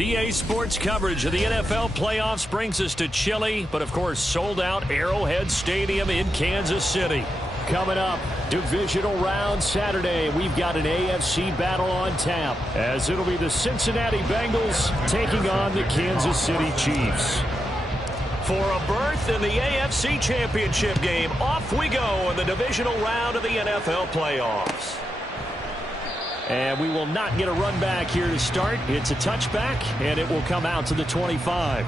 EA Sports coverage of the NFL playoffs brings us to chilly, but of course sold-out Arrowhead Stadium in Kansas City. Coming up, divisional round Saturday, we've got an AFC battle on tap, as it'll be the Cincinnati Bengals taking on the Kansas City Chiefs. For a berth in the AFC Championship game, off we go in the divisional round of the NFL playoffs. And we will not get a run back here to start. It's a touchback, and it will come out to the 25.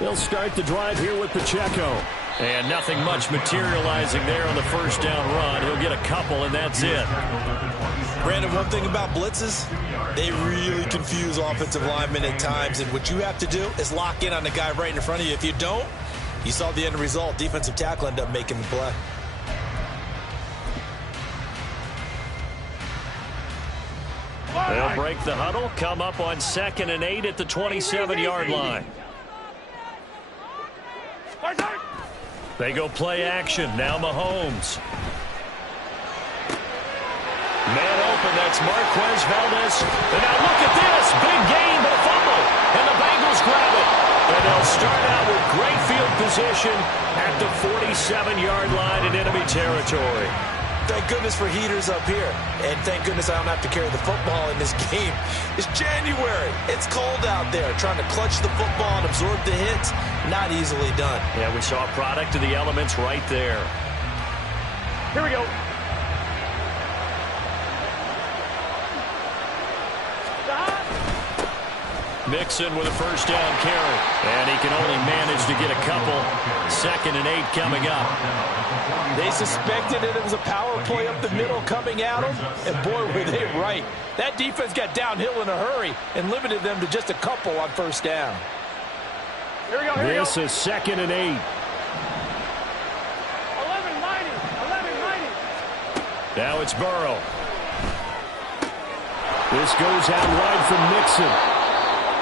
They'll start the drive here with Pacheco. And nothing much materializing there on the first down run. He'll get a couple, and that's it. Brandon, one thing about blitzes, they really confuse offensive linemen at times. And what you have to do is lock in on the guy right in front of you. If you don't, you saw the end result. Defensive tackle ended up making the play. They'll break the huddle, come up on 2nd and 8 at the 27-yard line. They go play action. Now Mahomes. Man open. That's Marquez Valdez. And now look at this. Big gain, but a fumble. And the Bengals grab it. And they'll start out with great field position at the 47-yard line in enemy territory. Thank goodness for heaters up here. And thank goodness I don't have to carry the football in this game. It's January. It's cold out there. Trying to clutch the football and absorb the hits, not easily done. Yeah, we saw a product of the elements right there. Here we go. Mixon with a first down carry. And he can only manage to get a couple. 2nd and 8 coming up. They suspected that it was a power play up the middle coming at them, and boy, were they right. That defense got downhill in a hurry and limited them to just a couple on first down. Here we go, here this we go. Is 2nd and 8. 11-90. Now it's Burrow. This goes out wide from Mixon.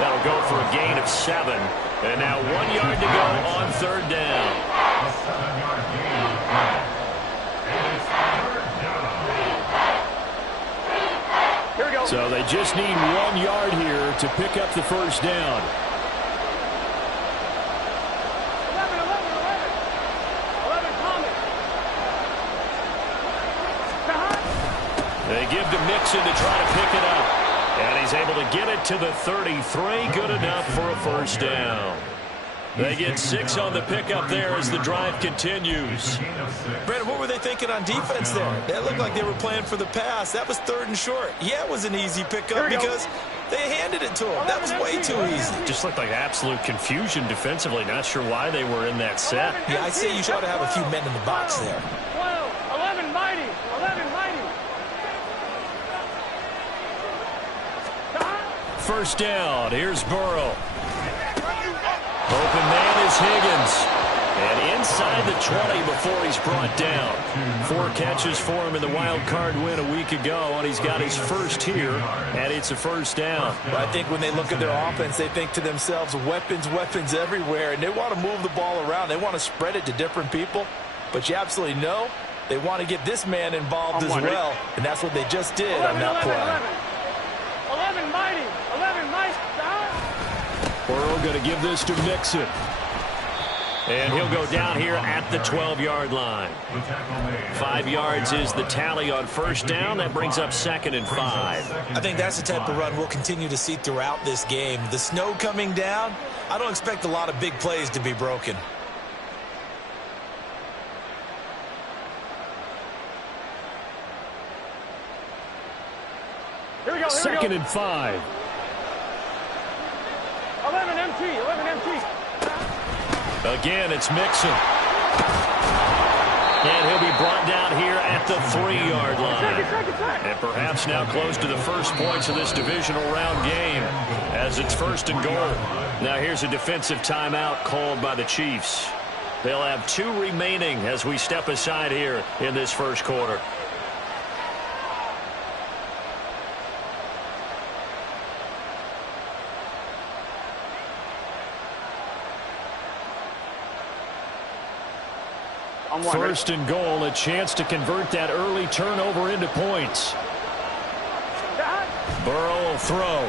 That'll go for a gain of 7. And now 1 yard to go on 3rd down. Here we go. So they just need 1 yard here to pick up the first down. 11 coming. They give to Mixon to try to pick it up. And he's able to get it to the 33. Good enough for a first down. They get 6 on the pickup there as the drive continues. Brandon, what were they thinking on defense there? That looked like they were playing for the pass. That was 3rd and short. Yeah, it was an easy pickup because they handed it to him. That was way too easy. Just looked like absolute confusion defensively. Not sure why they were in that set. Yeah, I'd say you should have a few men in the box there. 12, 11, mighty, 11, mighty. first down. Here's Burrow. Open man is Higgins. And inside the 20 before he's brought down. 4 catches for him in the wild card win a week ago, and he's got his first here, and it's a first down. Well, I think when they look at their offense, they think to themselves, weapons, weapons everywhere, and they want to move the ball around. They want to spread it to different people, but you absolutely know they want to get this man involved as well, and that's what they just did 11, on that play. 11 mighty, 11 mighty. Burrow going to give this to Mixon. And he'll go down here at the 12-yard line. 5 yards is the tally on first down. That brings up 2nd and 5. I think that's the type of run we'll continue to see throughout this game. The snow coming down, I don't expect a lot of big plays to be broken. Here we go. 2nd and 5. 11 MT, 11 MT. Again, it's Mixon. And he'll be brought down here at the 3-yard line. And perhaps now close to the first points of this divisional round game as it's 1st and goal. Now here's a defensive timeout called by the Chiefs. They'll have 2 remaining as we step aside here in this first quarter. First and goal, a chance to convert that early turnover into points. Burrow will throw.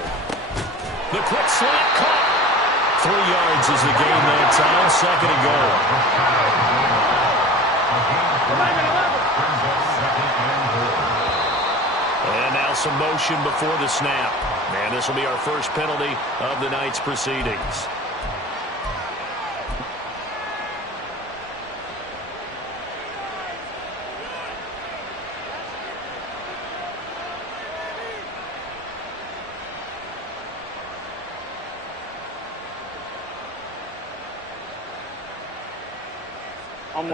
The quick slant caught. 3 yards is the gain that time. 2nd and goal. And now some motion before the snap. And this will be our first penalty of the night's proceedings.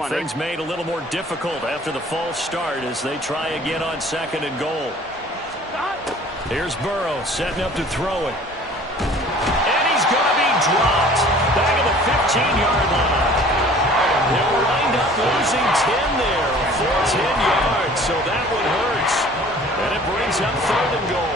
Things made a little more difficult after the false start as they try again on 2nd and goal. Here's Burrow setting up to throw it. And he's going to be dropped back at the 15-yard line. They'll wind up losing 10 there, a full 10 yards, so that one hurts. And it brings up 3rd and goal.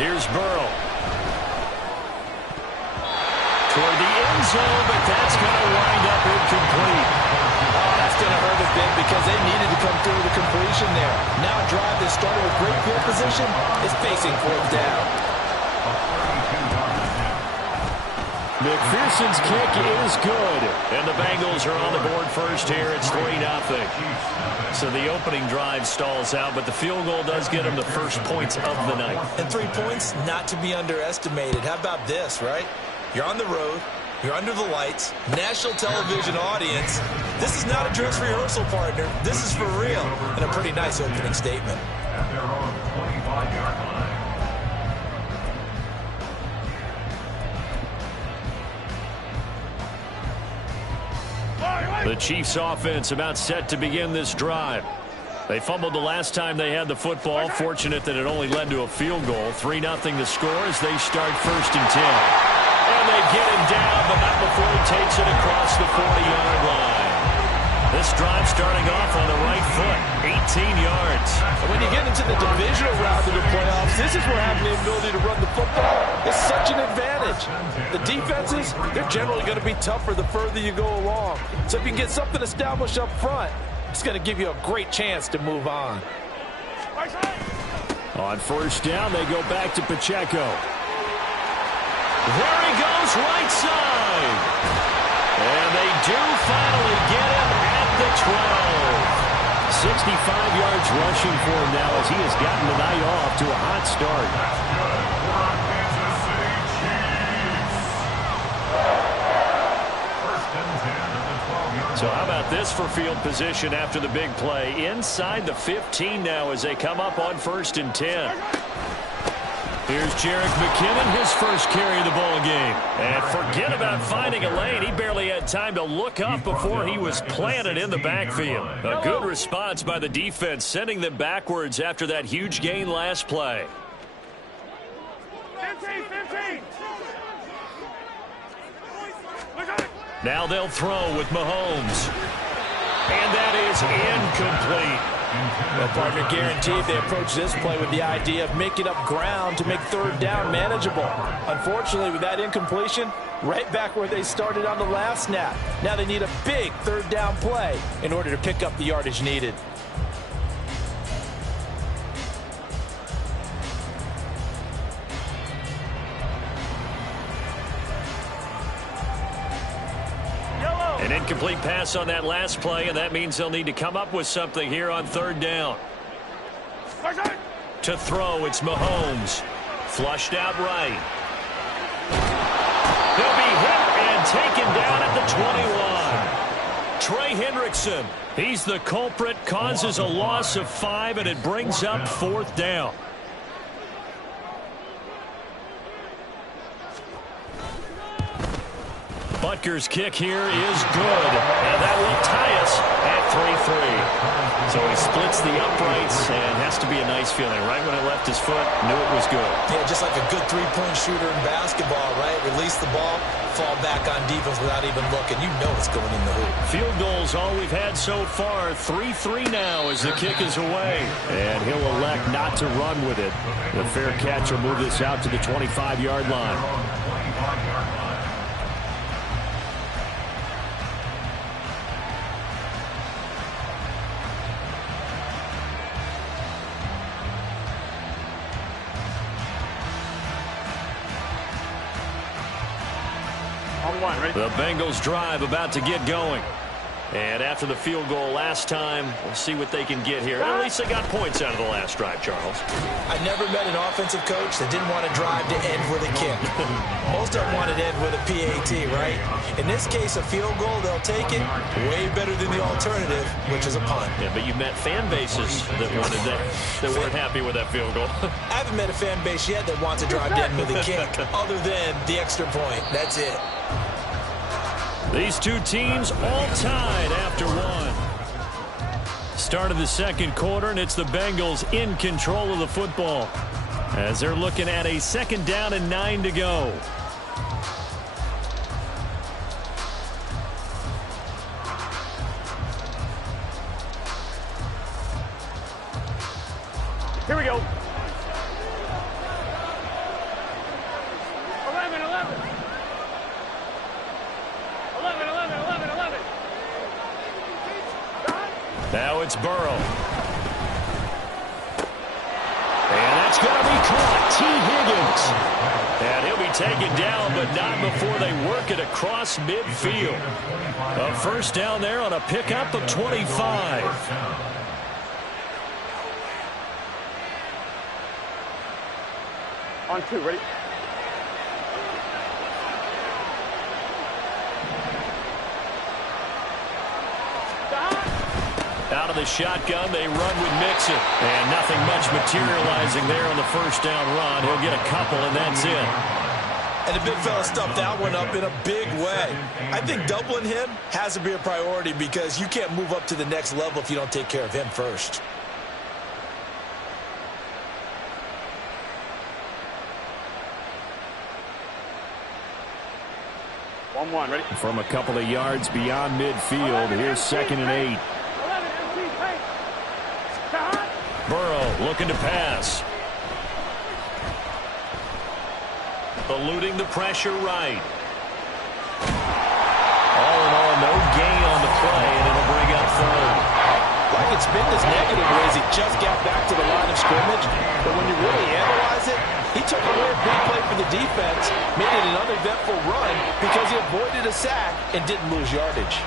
Here's Burrow. Toward the end zone, but that's going to wind up incomplete. Oh, that's going to hurt a bit because they needed to come through the completion there. Now a drive that started with great field position is facing 4th down. McPherson's kick is good. And the Bengals are on the board first here. It's 3-0. So the opening drive stalls out, but the field goal does get them the first points of the night. And 3 points, not to be underestimated. How about this, right? You're on the road. You're under the lights. National television audience. This is not a dress rehearsal, partner. This is for real. And a pretty nice opening statement. The Chiefs offense about set to begin this drive. They fumbled the last time they had the football. Fortunate that it only led to a field goal. 3-0 the score as they start 1st and 10. And they get him down, but not before he takes it across the 40-yard line. This drive starting off on the right foot, 18 yards. And when you get into the divisional round of the playoffs, this is where having the ability to run the football is such an advantage. The defenses, they're generally going to be tougher the further you go along. So if you can get something established up front, it's going to give you a great chance to move on. On 1st down, they go back to Pacheco. There he goes, right side. And they do finally get him at the 12. 65 yards rushing for him now as he has gotten the night off to a hot start. So how about this for field position after the big play? Inside the 15 now as they come up on 1st and 10. Here's Jerick McKinnon, his first carry of the ball game. And forget about finding a lane. He barely had time to look up before he was planted in the backfield. A good response by the defense, sending them backwards after that huge gain last play. 15. Now they'll throw with Mahomes. And that is incomplete. Well, partner, guaranteed they approach this play with the idea of making up ground to make 3rd down manageable. Unfortunately, with that incompletion, right back where they started on the last snap. Now they need a big 3rd down play in order to pick up the yardage needed. An incomplete pass on that last play, and that means they'll need to come up with something here on 3rd down. To throw, it's Mahomes. Flushed out right. He'll be hit and taken down at the 21. Trey Hendrickson, he's the culprit, causes a loss of 5, and it brings up 4th down. Butker's kick here is good, and that will tie us at 3-3. So he splits the uprights, and has to be a nice feeling. Right when it left his foot, knew it was good. Yeah, just like a good three-point shooter in basketball, right? Release the ball, fall back on defense without even looking. You know it's going in the hoop. Field goals all we've had so far. 3-3 now as the kick is away. And he'll elect not to run with it. The fair catch will move this out to the 25-yard line. The Bengals drive about to get going. And after the field goal last time, we'll see what they can get here. At least they got points out of the last drive, Charles. I never met an offensive coach that didn't want to drive to end with a kick. Most of them wanted to end with a PAT, right? In this case, a field goal, they'll take it. Way better than the alternative, which is a punt. Yeah, but you've met fan bases that wanted that weren't happy with that field goal. I haven't met a fan base yet that wants to drive to end with a kick, other than the extra point. That's it. These two teams all tied after one. Start of the 2nd quarter, and it's the Bengals in control of the football as they're looking at a 2nd down and 9 to go. Here we go. 11. 11. Now it's Burrow. And that's going to be caught. T. Higgins. And he'll be taken down, but not before they work it across midfield. A 1st down there on a pickup of 25. On 2, ready? Out of the shotgun, they run with Mixon. And nothing much materializing there on the 1st down run. He'll get a couple, and that's it. And the big fella stuffed that one up in a big way. I think doubling him has to be a priority because you can't move up to the next level if you don't take care of him first. Ready? From a couple of yards beyond midfield, here's 2nd and 8. Burrow looking to pass. Eluding the pressure right. All in all, no gain on the play, and it'll bring up 3rd. Like it's been this negative ways, he just got back to the line of scrimmage. But when you really analyze it, he took away a big play for the defense, made it an uneventful run because he avoided a sack and didn't lose yardage.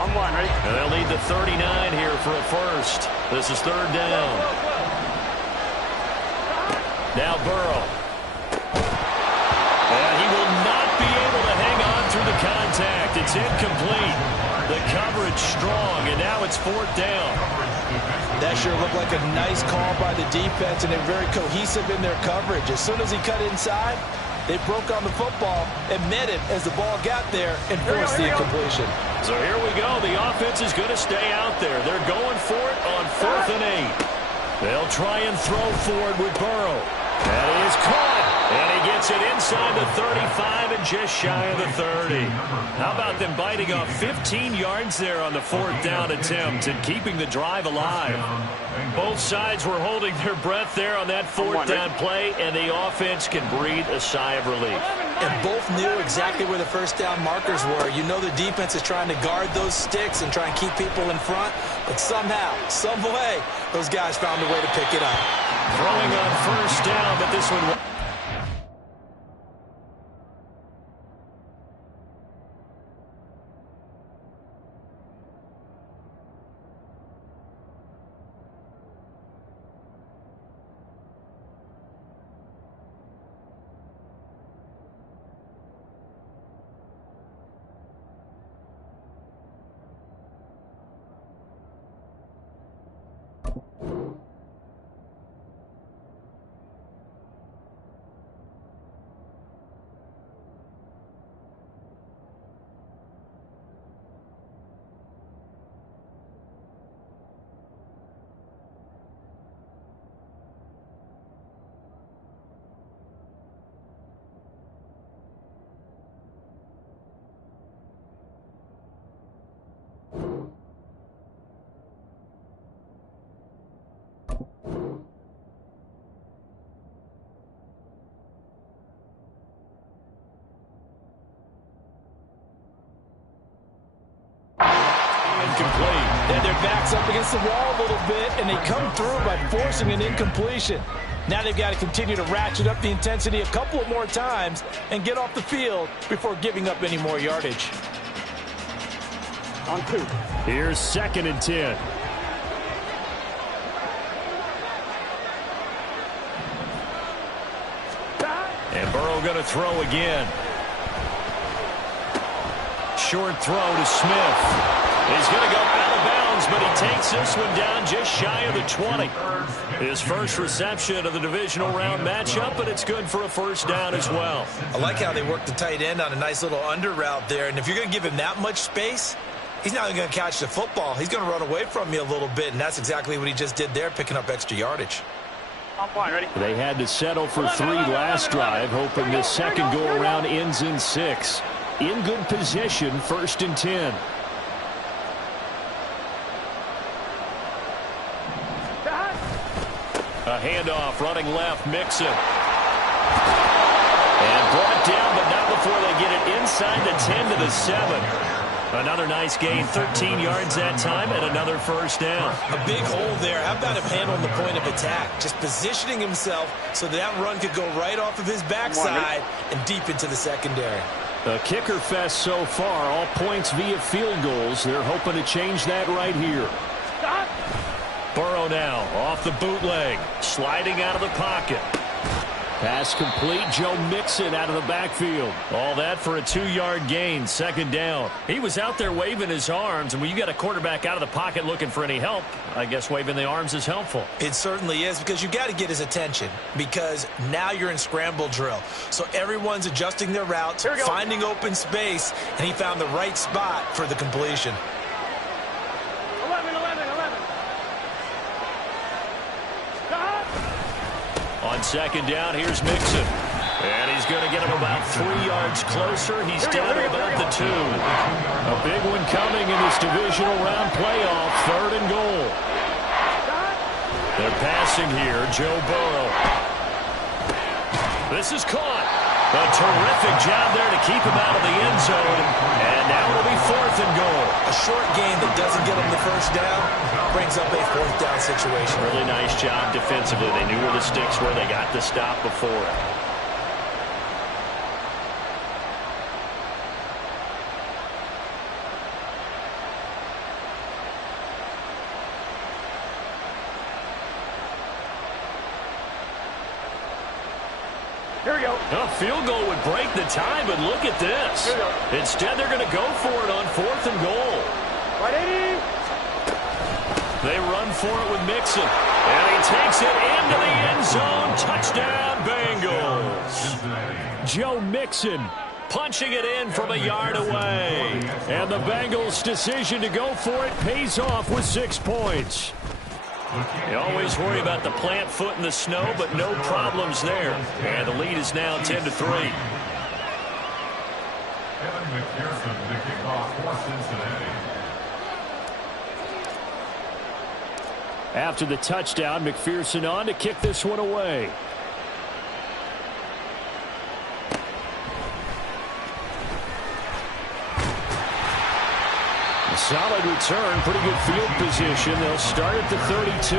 On 1, ready? And they'll need the 39 here for a 1st. This is 3rd down. Now Burrow. And he will not be able to hang on through the contact. It's incomplete. The coverage strong, and now it's 4th down. That sure looked like a nice call by the defense, and they're very cohesive in their coverage. As soon as he cut inside, they broke on the football and met it as the ball got there and forced the incompletion. So here we go. The offense is going to stay out there. They're going for it on 4th and 8. They'll try and throw forward with Burrow. And he is caught. And he gets it inside the 35 and just shy of the 30. How about them biting off 15 yards there on the 4th down attempt and keeping the drive alive? Both sides were holding their breath there on that 4th down play, and the offense can breathe a sigh of relief. And both knew exactly where the first down markers were. You know the defense is trying to guard those sticks and try and keep people in front, but somehow, some way, those guys found a way to pick it up. Throwing on 1st down, but this one... Incomplete. Then their backs up against the wall a little bit, and they come through by forcing an incompletion. Now they've got to continue to ratchet up the intensity a couple of more times and get off the field before giving up any more yardage. On 2. Here's 2nd and 10. And Burrow going to throw again. Short throw to Smith. He's going to go out of bounds, but he takes this one down just shy of the 20. His first reception of the divisional round matchup, but it's good for a 1st down as well. I like how they work the tight end on a nice little under route there, and if you're going to give him that much space, he's not going to catch the football. He's going to run away from you a little bit, and that's exactly what he just did there, picking up extra yardage. On point, ready? They had to settle for 3 last drive, hoping this second go-around ends in 6. In good position, 1st and 10. A handoff, running left, Mixon. And brought down, but not before they get it inside the 10 to the 7. Another nice gain, 13 yards that time, and another 1st down. A big hole there. How about him handling the point of attack? Just positioning himself so that run could go right off of his backside and deep into the secondary. A kicker fest so far, all points via field goals. They're hoping to change that right here. Stop. Burrow now off the bootleg, sliding out of the pocket. Pass complete. Joe Mixon out of the backfield. All that for a 2-yard gain, 2nd down. He was out there waving his arms, and when you got a quarterback out of the pocket looking for any help, I guess waving the arms is helpful. It certainly is, because you got to get his attention, because now you're in scramble drill. So everyone's adjusting their routes, finding open space, and he found the right spot for the completion. 11. On 2nd down, here's Mixon. And he's going to get him about 3 yards closer. He's down to about the 2. A big one coming in this divisional round playoff, 3rd and goal. They're passing here, Joe Burrow. This is caught. A terrific job there to keep him out of the end zone. And now it'll be 4th and goal. A short gain that doesn't get him the 1st down brings up a 4th down situation. Really nice job defensively. They knew where the sticks were. They got the stop before it. Here we go. A field goal would break the tie, but look at this. Here we go. Instead, they're going to go for it on 4th and goal. Right, 80. They run for it with Mixon. And he takes it into the end zone. Touchdown, Bengals. Joe Mixon punching it in from a yard away. And the Bengals' decision to go for it pays off with 6 points. You always worry about the plant foot in the snow, but no problems there. And the lead is now 10-3. After the touchdown, McPherson on to kick this one away. A solid return, pretty good field position. They'll start at the 32.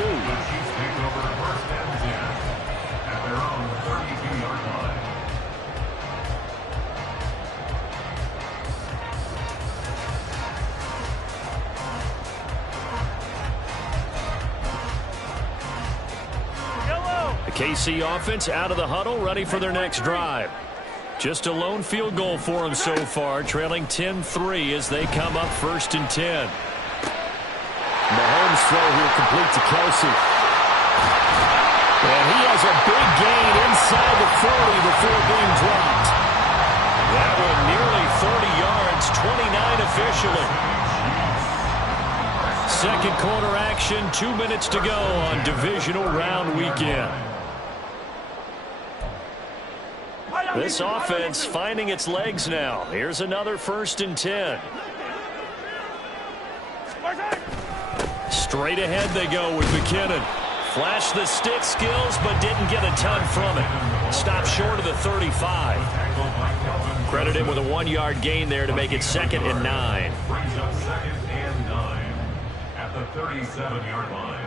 The KC offense out of the huddle, ready for their next drive. Just a lone field goal for them so far, trailing 10-3 as they come up 1st and 10. Mahomes throw here complete to Kelsey. And he has a big gain inside the 40 before being dropped. That one nearly 30 yards, 29 officially. Second quarter action, 2 minutes to go on divisional round weekend. This offense finding its legs now. Here's another 1st and 10. Straight ahead they go with McKinnon. Flashed the stick skills, but didn't get a ton from it. Stopped short of the 35. Credit him with a 1-yard gain there to make it 2nd and 9. Brings up 2nd and 9 at the 37-yard line.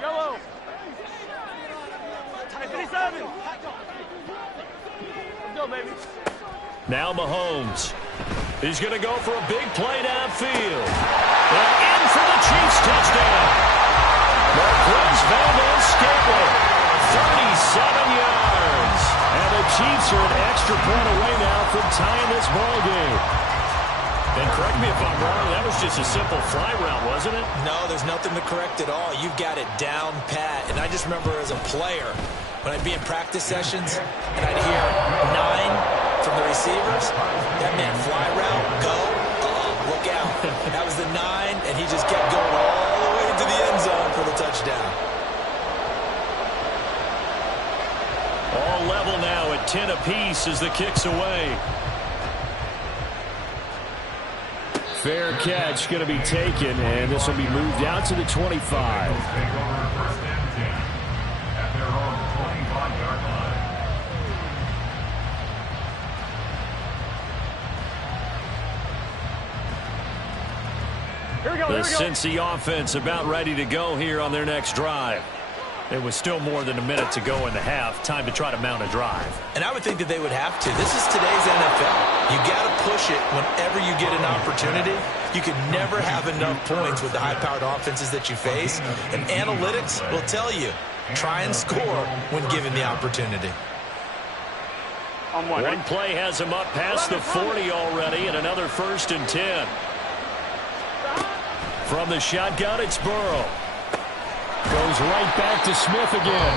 Yellow. 37. Go, baby. Now Mahomes. He's going to go for a big play downfield. And in for the Chiefs touchdown. Marquez Valdez-Scantling, 37 yards. And the Chiefs are an extra point away now from tying this ball game. And correct me if I'm wrong, that was just a simple fly route, wasn't it? No, there's nothing to correct at all. You've got it down pat. And I just remember as a player, when I'd be in practice sessions and I'd hear 9 from the receivers, that meant fly route, go, look out. That was the 9, and he just kept going all the way into the end zone for the touchdown. All level now at 10 apiece as the kick's away. Fair catch going to be taken, and this will be moved out to the 25. The Cincy offense about ready to go here on their next drive. It was still more than a minute to go in the half. Time to try to mount a drive. And I would think that they would have to. This is today's NFL. You got to push it whenever you get an opportunity. You can never have enough points with the high-powered offenses that you face. And analytics will tell you, try and score when given the opportunity. One play has him up past the 40 already, and another 1st and 10. From the shotgun, it's Burrow. Goes right back to Smith again.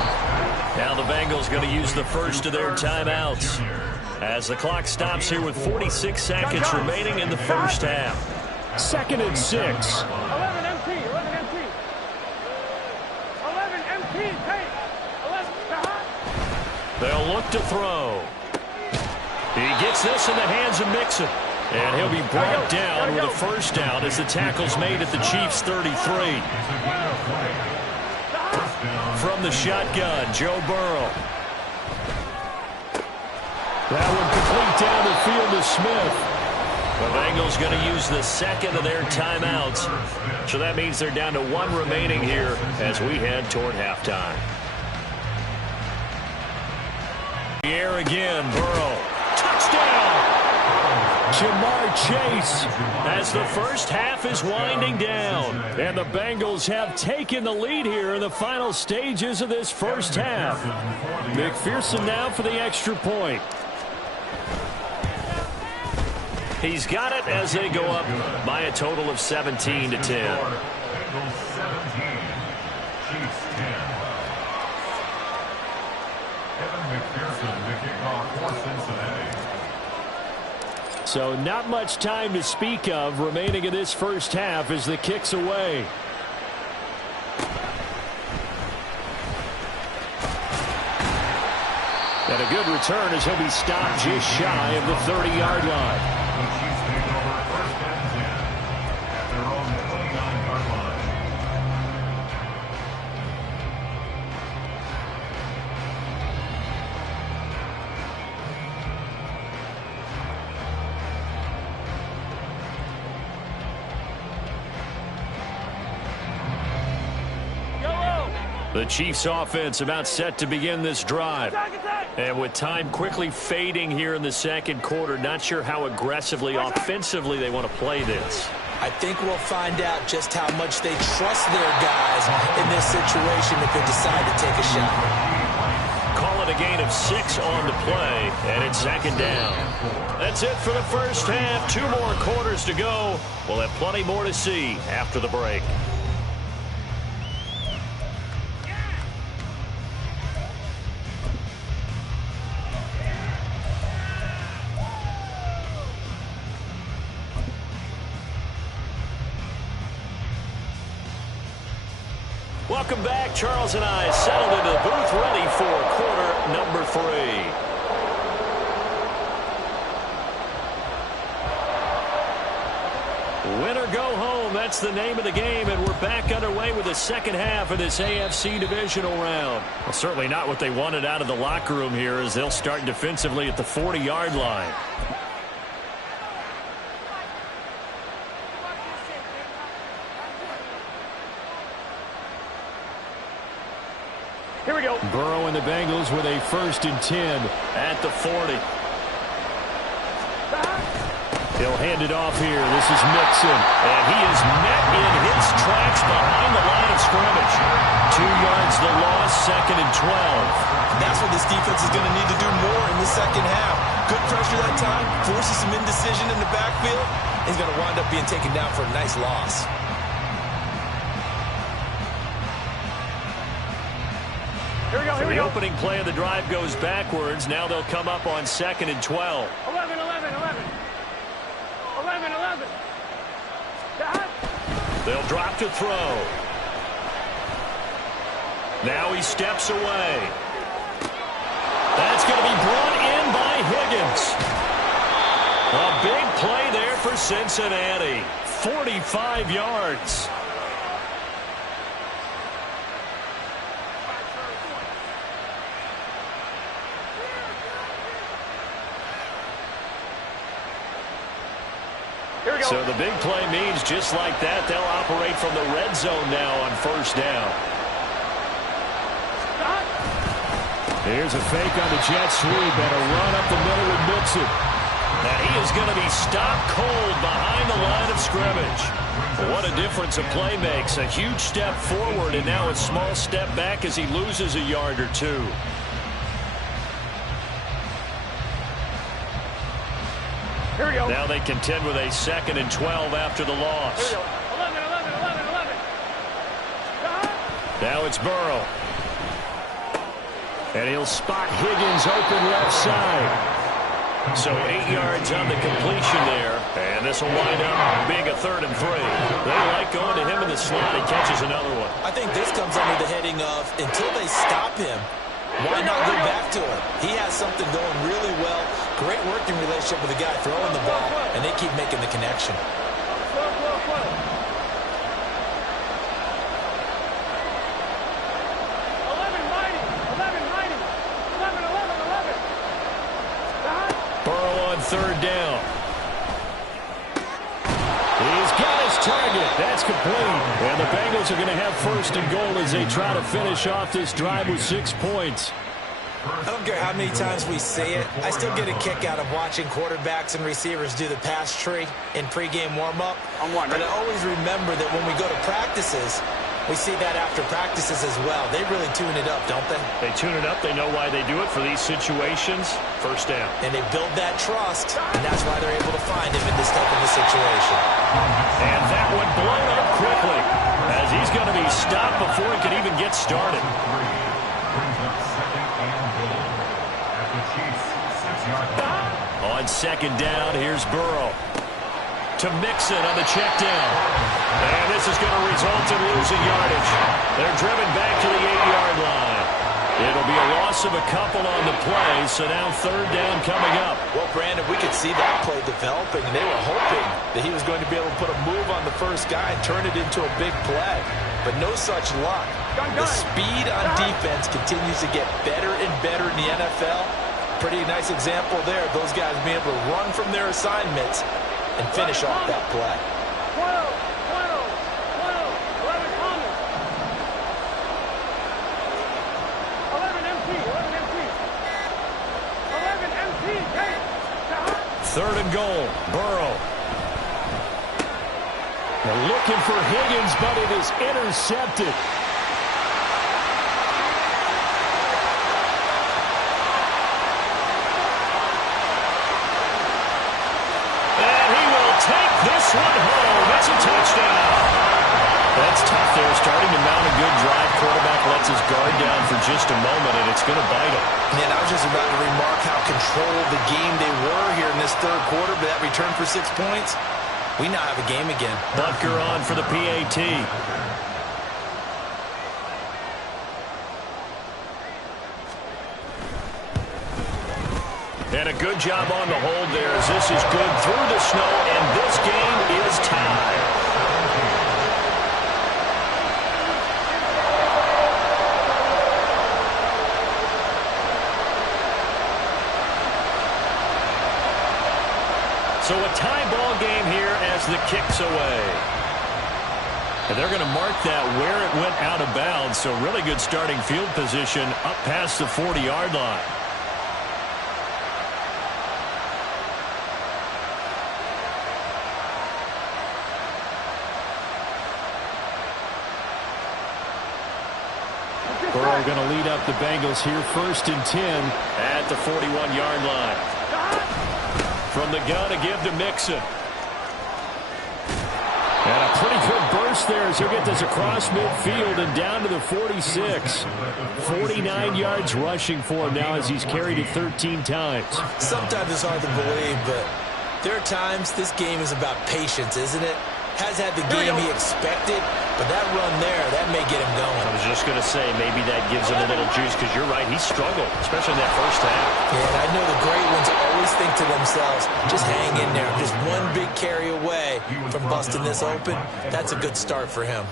Now the Bengals going to use the first of their timeouts as the clock stops here with 46 seconds remaining in the first half. 2nd and 6. 11 MT. 11 MT. 11 MT. Take. 11. They'll look to throw. He gets this in the hands of Mixon. And he'll be brought down with a first down as the tackle's made at the Chiefs' 33. From the shotgun, Joe Burrow. That one complete down the field to Smith. The Bengals going to use the second of their timeouts. So that means they're down to 1 remaining here as we head toward halftime. The air again, Burrow. Touchdown! Jamar Chase as the first half is winding down. And the Bengals have taken the lead here in the final stages of this first half. McPherson now for the extra point. He's got it as they go up by a total of 17-10. Bengals 17, Chiefs 10. Kevin McPherson, the kickoff for Cincinnati. So not much time to speak of remaining in this first half as the kick's away. And a good return as he'll be stopped just shy of the 30-yard line. The Chiefs take over first and 10 at their own 29-yard line. The Chiefs offense about set to begin this drive. And with time quickly fading here in the second quarter, not sure how aggressively, offensively they want to play this. I think we'll find out just how much they trust their guys in this situation if they decide to take a shot. Call it a gain of 6 on the play, and it's second down. That's it for the first half. 2 more quarters to go. We'll have plenty more to see after the break. Welcome back. Charles and I settled into the booth ready for quarter number 3. Win or go home, that's the name of the game, and we're back underway with the second half of this AFC divisional round. Well, certainly not what they wanted out of the locker room here as they'll start defensively at the 40-yard line. Here we go. Burrow and the Bengals with a 1st and 10 at the 40. He'll hand it off here. This is Mixon. And he is met in his tracks behind the line of scrimmage. 2 yards the loss, 2nd and 12. That's what this defense is going to need to do more in the second half. Good pressure that time, forces some indecision in the backfield. He's going to wind up being taken down for a nice loss. Here we go, here we The go. opening play of the drive goes backwards. Now they'll come up on 2nd and 12. 11, 11, 11. 11, 11. They'll drop to throw. Now he steps away. That's going to be brought in by Higgins. A big play there for Cincinnati. 45 yards. Here we go. So the big play means just like that, they'll operate from the red zone now on 1st down. Here's a fake on the jet sweep and a run up the middle with Mixon. And he is going to be stopped cold behind the line of scrimmage. What a difference a play makes. A huge step forward and now a small step back as he loses a yard or 2. Here we go. Now they contend with a 2nd and 12 after the loss. Here we go. 11, 11, 11, 11. Now it's Burrow. And he'll spot Higgins open left side. So 8 yards on the completion there. And this will wind up being a 3rd and 3. They like going to him in the slot. He catches another one. I think this comes under the heading of until they stop him, why not go back to him? He has something going really well. Great working relationship with the guy throwing the ball, and they keep making the connection. Slow, slow, slow. 11, mighty. 11, mighty. 11, 11, 11. Burrow on 3rd down. He's got his target. That's complete. And the Bengals are going to have 1st and goal as they try to finish off this drive with 6 points. I don't care how many times we see it. I still get a kick out of watching quarterbacks and receivers do the pass tree in pregame warm-up. But I always remember that when we go to practices, we see that after practices as well. They really tune it up, don't they? They tune it up. They know why they do it for these situations. First down. And they build that trust, and that's why they're able to find him in this type of a situation. And that one blown up quickly as he's going to be stopped before he can even get started. On second down, here's Burrow. To Mixon on the check down. And this is going to result in losing yardage. They're driven back to the 8-yard line. It'll be a loss of a couple on the play, so now third down coming up. Well, Brandon, we could see that play developing, and they were hoping that he was going to be able to put a move on the first guy and turn it into a big play. But no such luck. The speed on defense continues to get better and better in the NFL. Pretty nice example there. Those guys being able to run from their assignments and finish off that play. 12, 11 Thomas. 11 MT, 11 MT, Third and goal, Burrow. They're looking for Higgins, but it is intercepted. This one home. It's a touchdown. That's tough there. Starting to mount a good drive. Quarterback lets his guard down for just a moment, and it's going to bite him. And I was just about to remark how controlled the game they were here in this third quarter, but that return for 6 points, we now have a game again. Butker on for the PAT. And a good job on the hold there as this is good through the snow, and this game is tied. So a tie ball game here as the kick's away. And they're going to mark that where it went out of bounds, so really good starting field position up past the 40-yard line. Burrow going to lead up the Bengals here, 1st and 10 at the 41-yard line. From the gun, a give to Mixon. And a pretty good burst there as he'll get this across midfield and down to the 46. 49 yards rushing for him now as he's carried it 13 times. Sometimes it's hard to believe, but there are times this game is about patience, isn't it? Has had the game he expected, but that run there, that may get him going. I was just going to say, maybe that gives him a little juice, because you're right, he struggled, especially in that first half. Yeah, and I know the great ones always think to themselves, just hang in there. Just one big carry away from busting this open. That's a good start for him.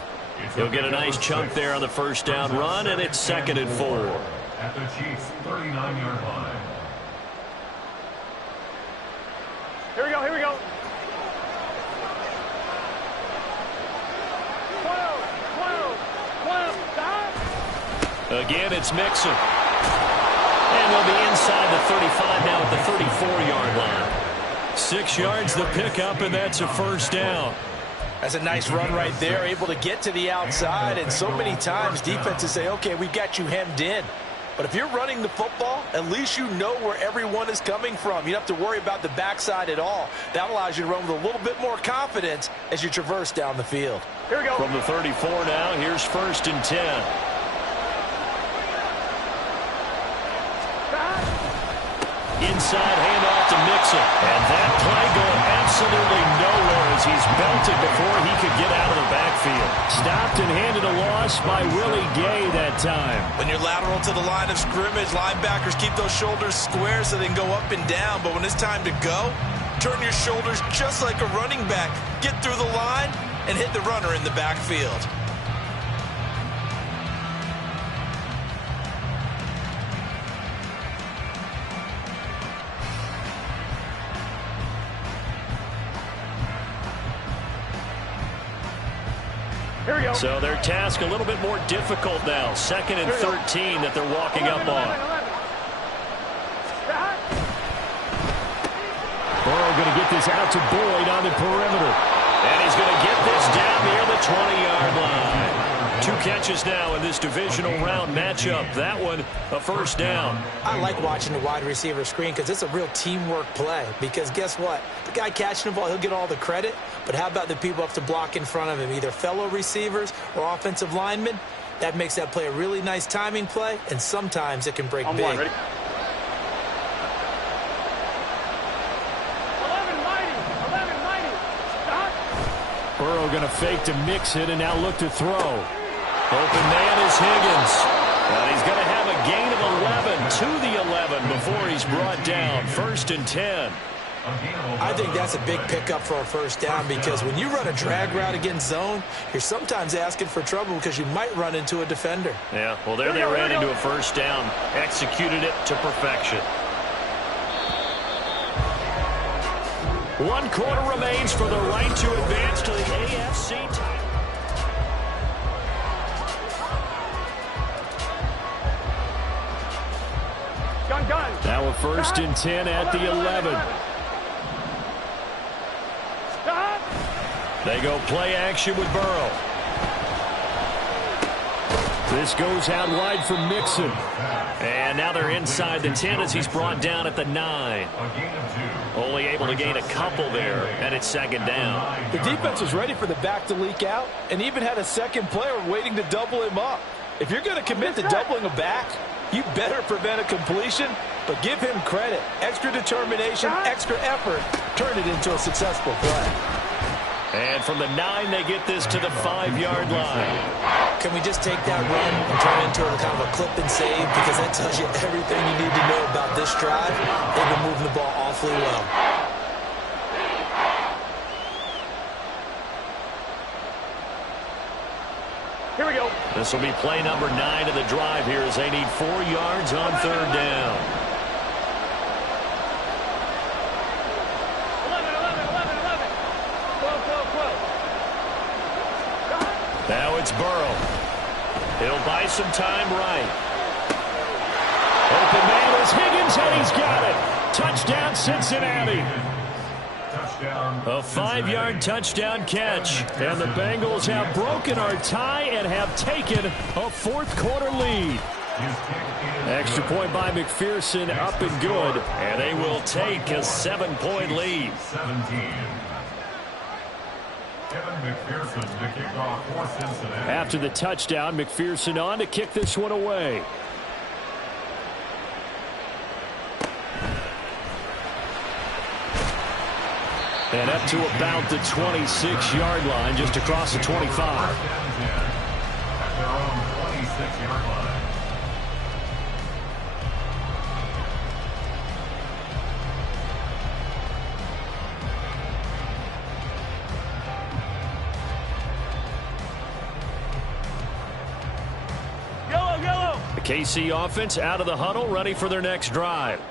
He'll get a nice chunk there on the first down run, and it's 2nd and 4. At the Chiefs' 39-yard line. Here we go, here we go. 12, stop. Again, it's Mixon. And they'll be inside the 35 now at the 34-yard line. 6 yards the pickup, and that's a first down. That's a nice run right there, able to get to the outside, and so many times defenses say, okay, we've got you hemmed in. But if you're running the football, at least you know where everyone is coming from. You don't have to worry about the backside at all. That allows you to run with a little bit more confidence as you traverse down the field. Here we go. From the 34 now, here's 1st and 10. Inside handoff to Mixon. And that play going absolutely nowhere as he's belted before he could get out of the backfield. Stopped and handed a loss by Willie Gay that time. When you're lateral to the line of scrimmage, linebackers keep those shoulders square so they can go up and down. But when it's time to go, turn your shoulders just like a running back. Get through the line and hit the runner in the backfield. Here we go. So their task a little bit more difficult now. 2nd and 13 that they're walking up on. going to get this out to Boyd on the perimeter. And he's going to get this down near the 20-yard line. 2 catches now in this divisional round matchup. That one, a first down. I like watching the wide receiver screen because it's a real teamwork play. Because guess what? The guy catching the ball, he'll get all the credit. But how about the people up to block in front of him, either fellow receivers or offensive linemen? That makes that play a really nice timing play, and sometimes it can break big. 11 mighty. Stop. Burrow going to fake to mix it and now look to throw. Open man is Higgins. And he's going to have a gain of 11 to the 11 before he's brought down. 1st and 10. I think that's a big pickup for a first down because when you run a drag route against zone, you're sometimes asking for trouble because you might run into a defender. Yeah, well, there they ran into a first down. Executed it to perfection. 1 quarter remains for the right to advance to the AFC title. Gun. Now a 1st and 10 at the 11. Stop. They go play action with Burrow. This goes out wide for Mixon. And now they're inside the 10 as he's brought down at the 9. Only able to gain a couple there, and it's 2nd down. The defense was ready for the back to leak out and even had a second player waiting to double him up. If you're going to commit to doubling a back, you better prevent a completion, but give him credit. Extra determination, extra effort, turn it into a successful play. And from the 9, they get this to the 5-yard line. Can we just take that run and turn it into a kind of a clip and save? Because that tells you everything you need to know about this drive. They've been moving the ball awfully well. Here we go. This will be play number 9 of the drive here as they need 4 yards on 3rd down. 11. 12. Now it's Burrow. He'll buy some time right. Open man is Higgins, and he's got it. Touchdown, Cincinnati. A 5-yard touchdown catch. And the Bengals have broken our tie and have taken a 4th quarter lead. Extra point by McPherson, up and good. And they will take a 7-point lead. After the touchdown, McPherson on to kick this one away. And up to about the 26-yard line, just across the 25. Yellow. The KC offense out of the huddle, ready for their next drive.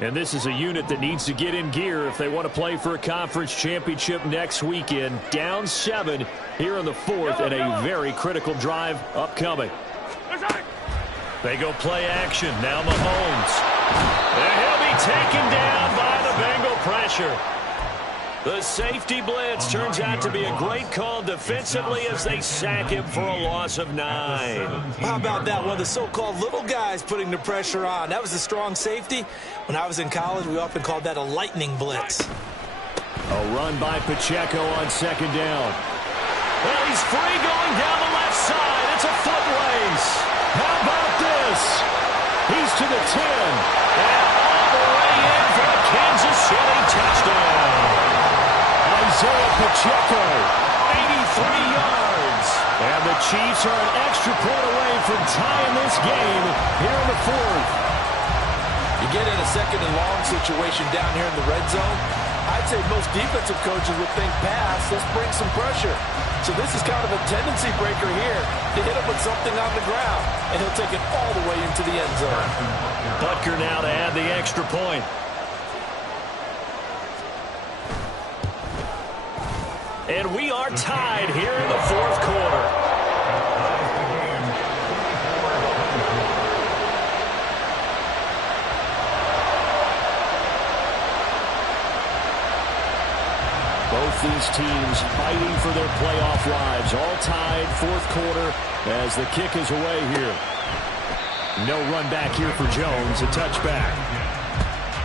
And this is a unit that needs to get in gear if they want to play for a conference championship next weekend. Down 7 here in the 4th and a very critical drive upcoming. They go play action. Now Mahomes. And he'll be taken down by the Bengal pressure. The safety blitz turns out to be a great call defensively as they sack him for a loss of 9. How about that? One of the so-called little guys putting the pressure on. That was a strong safety. When I was in college, we often called that a lightning blitz. A run by Pacheco on 2nd down. Well, he's free going down the left side. It's a foot race. How about this? He's to the 10. And all the way in for a Kansas City touchdown. Isaiah Pacheco, 83 yards. And the Chiefs are an extra point away from tying this game here in the 4th. You get in a 2nd and long situation down here in the red zone, I'd say most defensive coaches would think pass, let's bring some pressure. So this is kind of a tendency breaker here to hit him with something on the ground, and he'll take it all the way into the end zone. Butker now to add the extra point. And we are tied here in the 4th quarter. teams fighting for their playoff lives. All tied, fourth quarter, as the kick is away here. No run back here for Jones, a touchback.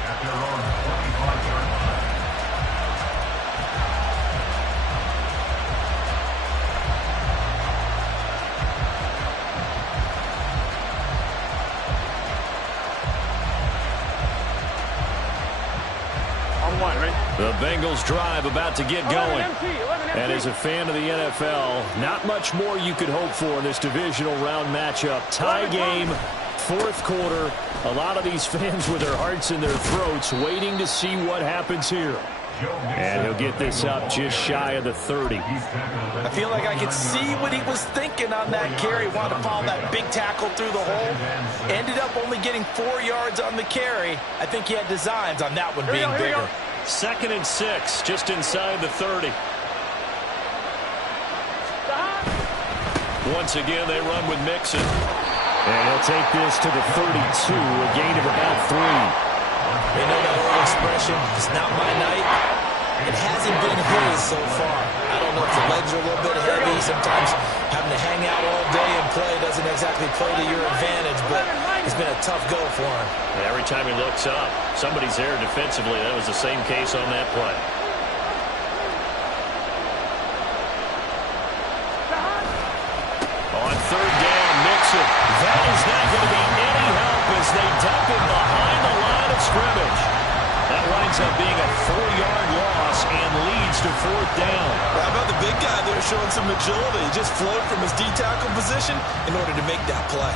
At their own 25-yard line. The Bengals drive about to get going. And as a fan of the NFL, not much more you could hope for in this divisional round matchup. Tie game, fourth quarter. A lot of these fans with their hearts in their throats waiting to see what happens here. And he'll get this up just shy of the 30. I feel like I could see what he was thinking on that carry. Wanted to follow that big tackle through the hole. Ended up only getting 4 yards on the carry. I think he had designs on that one being bigger. 2nd and 6, just inside the 30. Once again, they run with Mixon. And he'll take this to the 32, a gain of about 3. You know that old expression, it's not my night. It hasn't been his so far. I don't know if the legs are a little bit heavy. Sometimes having to hang out all day and play doesn't exactly play to your advantage, but it's been a tough go for him. And every time he looks up, somebody's there defensively. That was the same case on that play. On 3rd down, Mixon. That is not going to be any help as they dump him behind the line of scrimmage. That winds up being a 4-yard loss and leads to 4th down. How about the big guy there showing some agility? He just flowed from his D-tackle position in order to make that play.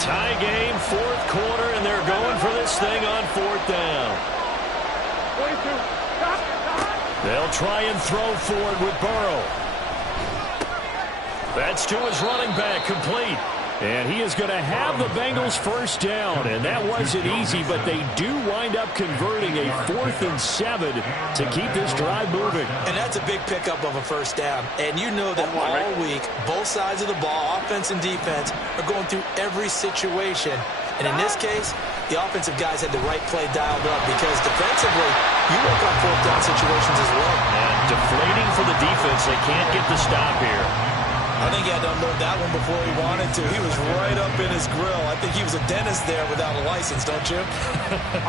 Tie game, fourth quarter, and they're going for this thing on 4th down. 42. They'll try and throw forward with Burrow. That's to his running back, complete. And he is going to have the Bengals first down. And that wasn't easy, but they do wind up converting a 4th and 7 to keep this drive moving. And that's a big pickup of a first down. And you know that all week, both sides of the ball, offense and defense, are going through every situation. And in this case, the offensive guys had the right play dialed up because defensively, you work on 4th down situations as well. And deflating for the defense. They can't get the stop here. I think he had to unload that one before he wanted to. He was right up in his grill. I think he was a dentist there without a license, don't you?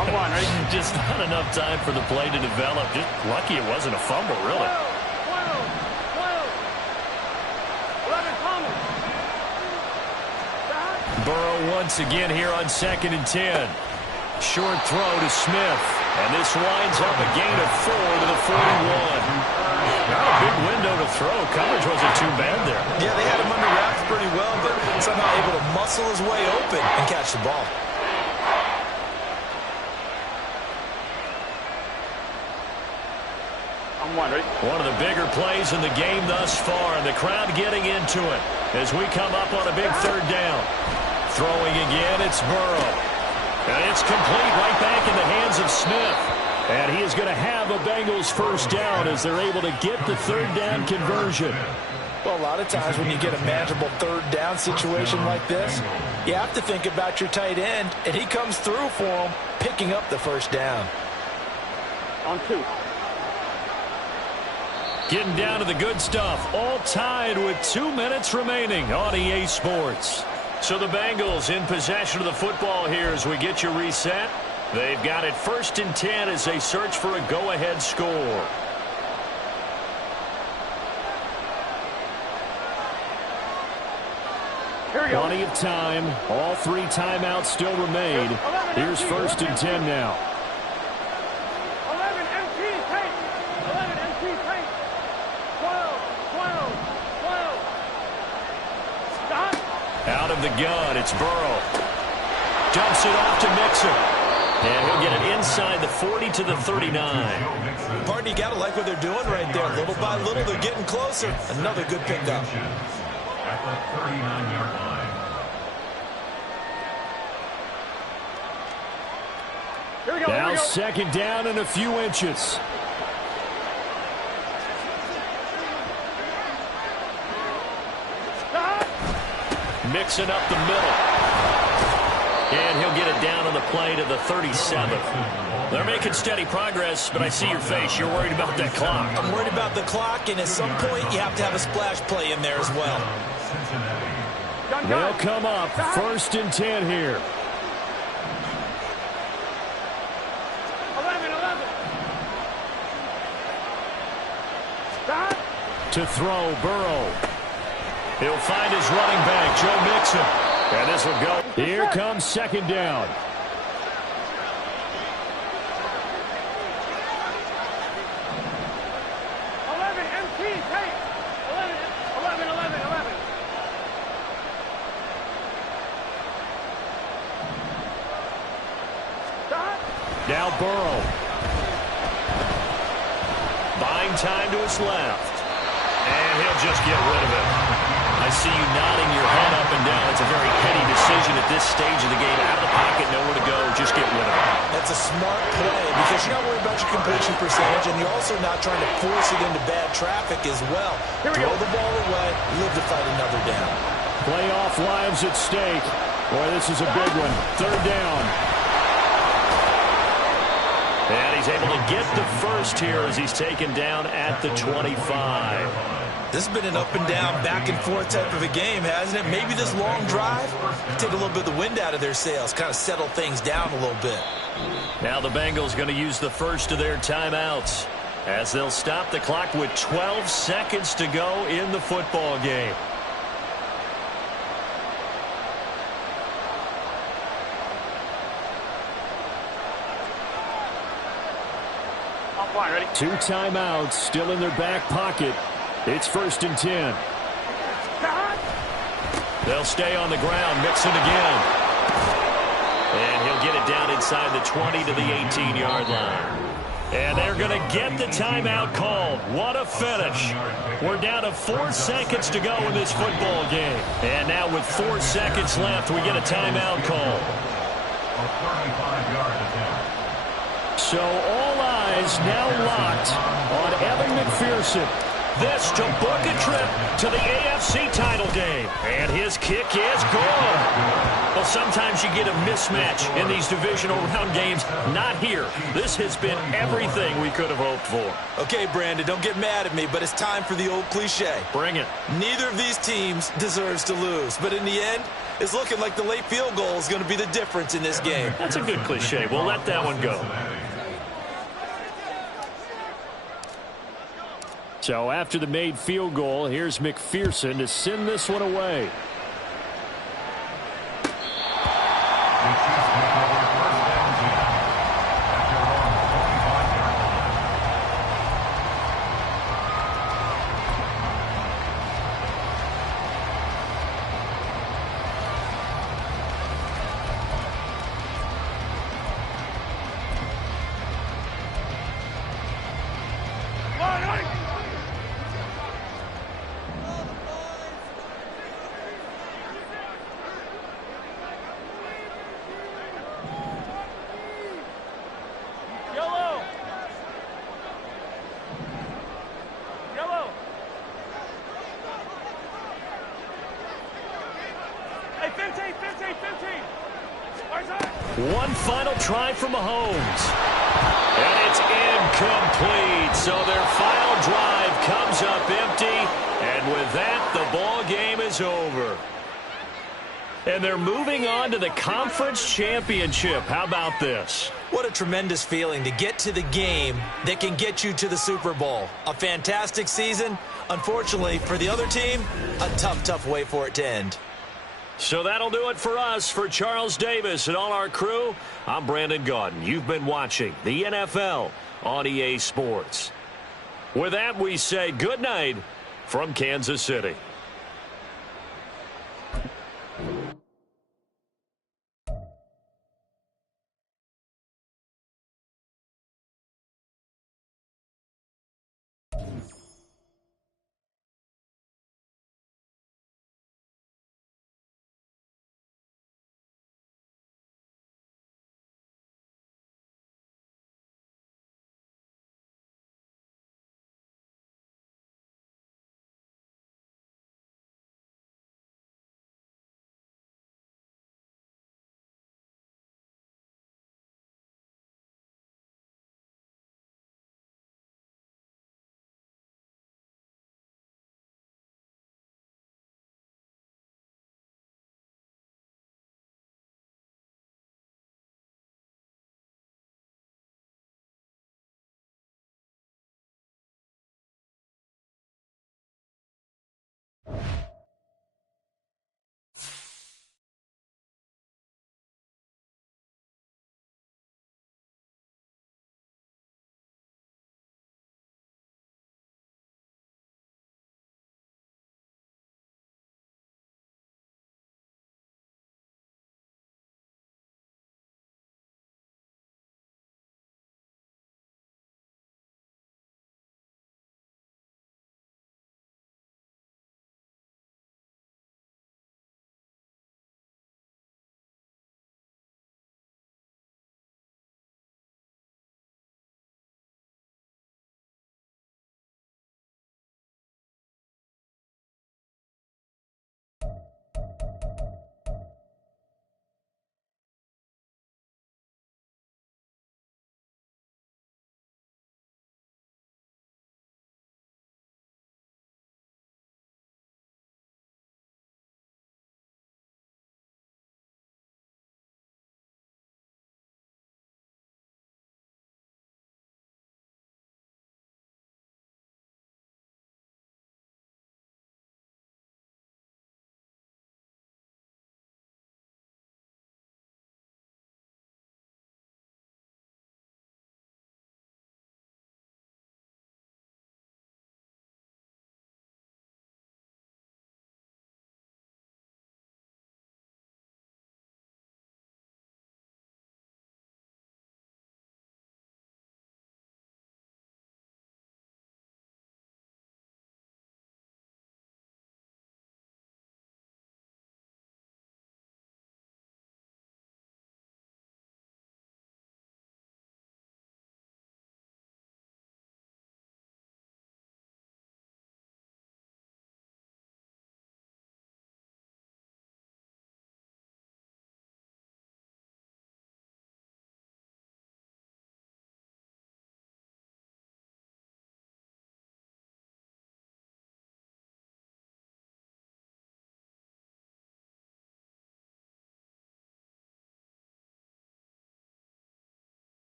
I'm one, right? Just not enough time for the play to develop. Just lucky it wasn't a fumble, really. 11, Thomas. Burrow once again here on 2nd and 10. Short throw to Smith. And this winds up a gain of 4 to the 41. Not a big window to throw. Coverage wasn't too bad there. Yeah, they had him under wraps pretty well, but somehow able to muscle his way open and catch the ball. I'm one, right? One of the bigger plays in the game thus far, and the crowd getting into it as we come up on a big 3rd down. Throwing again, it's Burrow. And it's complete right back in the hands of Smith. And he is going to have a Bengals first down as they're able to get the 3rd down conversion. Well, a lot of times when you get a manageable 3rd down situation like this, you have to think about your tight end, and he comes through for him, picking up the first down. On 2. Getting down to the good stuff. All tied with 2 minutes remaining on EA Sports. So the Bengals in possession of the football here as we get you reset. They've got it 1st and 10 as they search for a go-ahead score. Here we go. Plenty of time. All 3 timeouts still remain. Here's 1st and 10 now. 11 MT tape. 11 MT tape. 12. Stop. Out of the gun, it's Burrow. Dumps it off to Mixon. And he'll get it inside the 40 to the 39. Partner, you got to like what they're doing right there. Little by little, they're getting closer. Another good pickup. At the 39-yard line. Here we go. Now 2nd down and a few inches. Stop. Mixing up the middle. And he'll get it down on the play to the 37th. They're making steady progress, but I see your face. You're worried about that clock. I'm worried about the clock, and at some point you have to have a splash play in there as well. They'll come up 1st and 10 here. 11. Stop. To throw, Burrow. He'll find his running back, Joe Mixon. And this will go. Here comes 2nd down. 11, MT, take. 11. Stop. Now Burrow. Buying time to his left. And he'll just get rid of it. I see you nodding your head up and down. It's a very heady decision at this stage of the game. Out of the pocket, nowhere to go. Just get rid of it. That's a smart play because you're not worried about your completion percentage, and you're also not trying to force it into bad traffic as well. Throw the ball away, live to fight another down. Playoff lives at stake. Boy, this is a big one. 3rd down. And he's able to get the first here as he's taken down at the 25. This has been an up and down, back and forth type of a game, hasn't it? Maybe this long drive take a little bit of the wind out of their sails, kind of settle things down a little bit. Now the Bengals going to use the first of their timeouts as they'll stop the clock with 12 seconds to go in the football game. Ready? 2 timeouts still in their back pocket. It's 1st and 10. They'll stay on the ground. Mixon again. And he'll get it down inside the 20 to the 18-yard line. And they're going to get the timeout called. What a finish. We're down to 4 seconds to go in this football game. And now with 4 seconds left, we get a timeout call. A 35-yard attempt. So all eyes now locked on Evan McPherson. This to book a trip to the AFC title game. And his kick is good. Well, sometimes you get a mismatch in these divisional round games. Not here. This has been everything we could have hoped for. Okay, Brandon, don't get mad at me, but it's time for the old cliche. Bring it. Neither of these teams deserves to lose, but in the end, it's looking like the late field goal is going to be the difference in this game. That's a good cliche. We'll let that one go. So after the made field goal, here's McPherson to send this one away. One final try from Mahomes. And it's incomplete. So their final drive comes up empty. And with that, the ball game is over. And they're moving on to the conference championship. How about this? What a tremendous feeling to get to the game that can get you to the Super Bowl. A fantastic season. Unfortunately, for the other team, a tough way for it to end. So that'll do it for us. For Charles Davis and all our crew, I'm Brandon Gaudin. You've been watching the NFL on EA Sports. With that, we say good night from Kansas City.